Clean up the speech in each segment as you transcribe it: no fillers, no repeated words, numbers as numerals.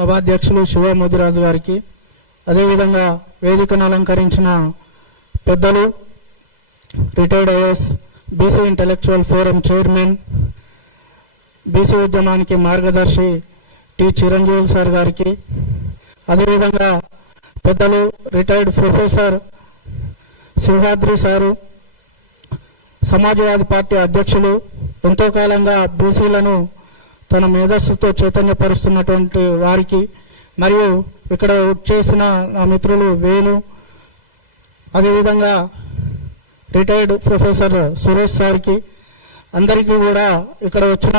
సభాధ్యక్షులు శివ ముదిరాజు గారికి, అదేవిధంగా వేదికను అలంకరించిన పెద్దలు retired IAS BC intellectual forum chairman, BC ఉద్యమానికి మార్గదర్శి టి చిరంజీవి సార్ గారికి, అదేవిధంగా పెద్దలు retired professor Simhadri sir, Samajwadi party అధ్యక్షులు, ఎంతో కాలంగా బీసీలను తన మేధస్సుతో చైతన్యపరుస్తున్నటువంటి వారికి, మరియు ఇక్కడ చేసిన నా మిత్రులు వేణు, అదేవిధంగా రిటైర్డ్ ప్రొఫెసర్ సురేష్ సార్కి, అందరికీ కూడా ఇక్కడ వచ్చిన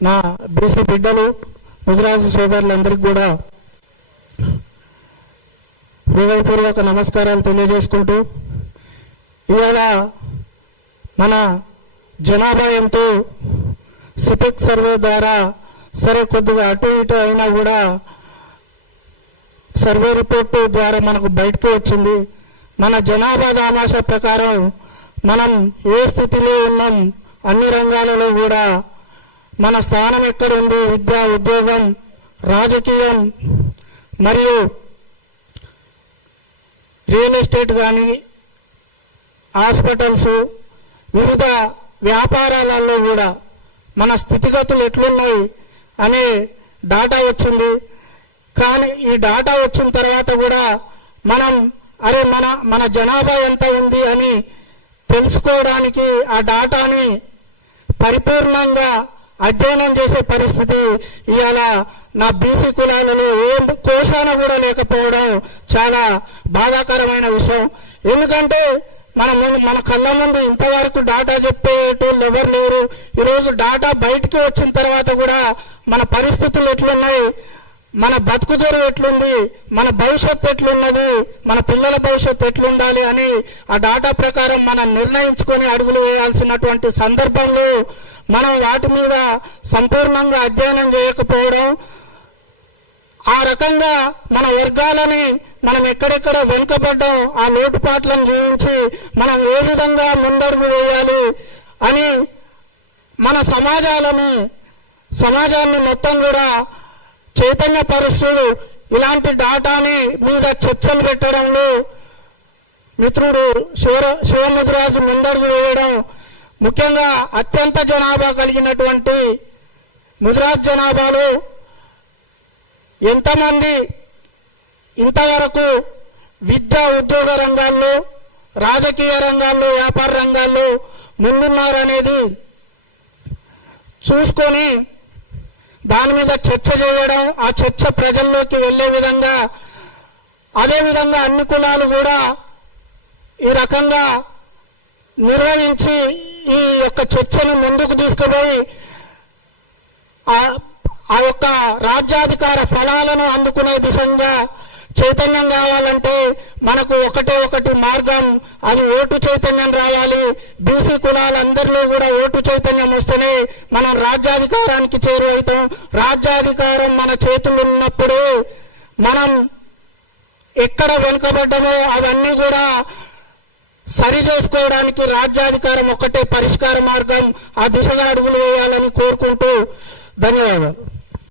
నా బీసీ బిడ్డలు ముదిరాజు సోదరులందరికీ కూడా హృదయపూర్వక నమస్కారాలు తెలియజేసుకుంటూ, ఇవాళ మన జనాభా ఎంతో సిపిక్ సర్వే ద్వారా సరే కొద్దిగా అటు ఇటు అయినా కూడా సర్వే రిపోర్టు ద్వారా మనకు బయటకు వచ్చింది. మన జనాభా దామాష ప్రకారం మనం ఏ స్థితిలో ఉన్నాం, అన్ని రంగాలలో కూడా మన స్థానం ఎక్కడుంది, విద్య, ఉద్యోగం, రాజకీయం మరియు రియల్ ఎస్టేట్ కానీ, హాస్పిటల్స్, వివిధ వ్యాపారాలలో కూడా మన స్థితిగతులు ఎట్లున్నాయి అనే డాటా వచ్చింది. కానీ ఈ డాటా వచ్చిన తర్వాత కూడా మనం మన జనాభా ఎంత ఉంది అని తెలుసుకోవడానికి ఆ డాటాని పరిపూర్ణంగా అధ్యయనం చేసే పరిస్థితి ఇవాళ నా బీసీ కులాలలో ఏ కోశాన కూడా లేకపోవడం చాలా బాధాకరమైన విషయం. ఎందుకంటే మన కళ్ళ ముందు ఇంతవరకు డాటా చెప్పేటోళ్ళు ఎవరు లేరు. ఈరోజు డాటా బయటికి వచ్చిన తర్వాత కూడా మన పరిస్థితులు ఎట్లున్నాయి, మన బతుకు తెరువు ఎట్లుంది, మన భవిష్యత్తు ఎట్లున్నది, మన పిల్లల భవిష్యత్తు ఎట్లుండాలి అని ఆ డాటా ప్రకారం మనం నిర్ణయించుకొని అడుగులు వేయాల్సినటువంటి సందర్భంలో మనం వాటి మీద సంపూర్ణంగా అధ్యయనం చేయకపోవడం, ఆ రకంగా మన వర్గాలని మనం ఎక్కడెక్కడ వెనుకబడ్డాం ఆ లోటుపాట్లను చూపించి మనం ఏ విధంగా ముందడుగు వేయాలి అని మన సమాజాన్ని మొత్తం కూడా చైతన్యపరుస్తూ ఇలాంటి డాటాని మీద చర్చలు పెట్టడంలో మిత్రుడు శివముదిరాజు ముందడుగు వేయడం, ముఖ్యంగా అత్యంత జనాభా కలిగినటువంటి ముదిరాజ్ జనాభాలో ఎంతమంది ఇంతవరకు విద్య, ఉద్యోగ రంగాల్లో, రాజకీయ రంగాల్లో, వ్యాపార రంగాల్లో ముందున్నారనేది చూసుకొని దాని మీద చర్చ చేయడం, ఆ చర్చ ప్రజల్లోకి వెళ్ళే విధంగా, అదేవిధంగా అన్ని కులాలు కూడా ఈ రకంగా నిర్వహించి ఈ యొక్క చర్చను ముందుకు తీసుకుపోయి ఆ యొక్క రాజ్యాధికార ఫలాలను అందుకునే దిశగా చైతన్యం కావాలంటే మనకు ఒకటి మార్గం, అది ఓటు చైతన్యం రావాలి. బీసీ కులాలందరిలో కూడా ఓటు చైతన్యం వస్తేనే మనం రాజ్యాధికారానికి చేరువవుతాం. రాజ్యాధికారం మన చేతులు ఉన్నప్పుడే మనం ఎక్కడ వెనుకబడ్డమో అవన్నీ కూడా సరి చేసుకోవడానికి రాజ్యాధికారం ఒకటే పరిష్కార మార్గం. ఆ దిశగా అడుగులు వేయాలని కోరుకుంటూ ధన్యవాదాలు.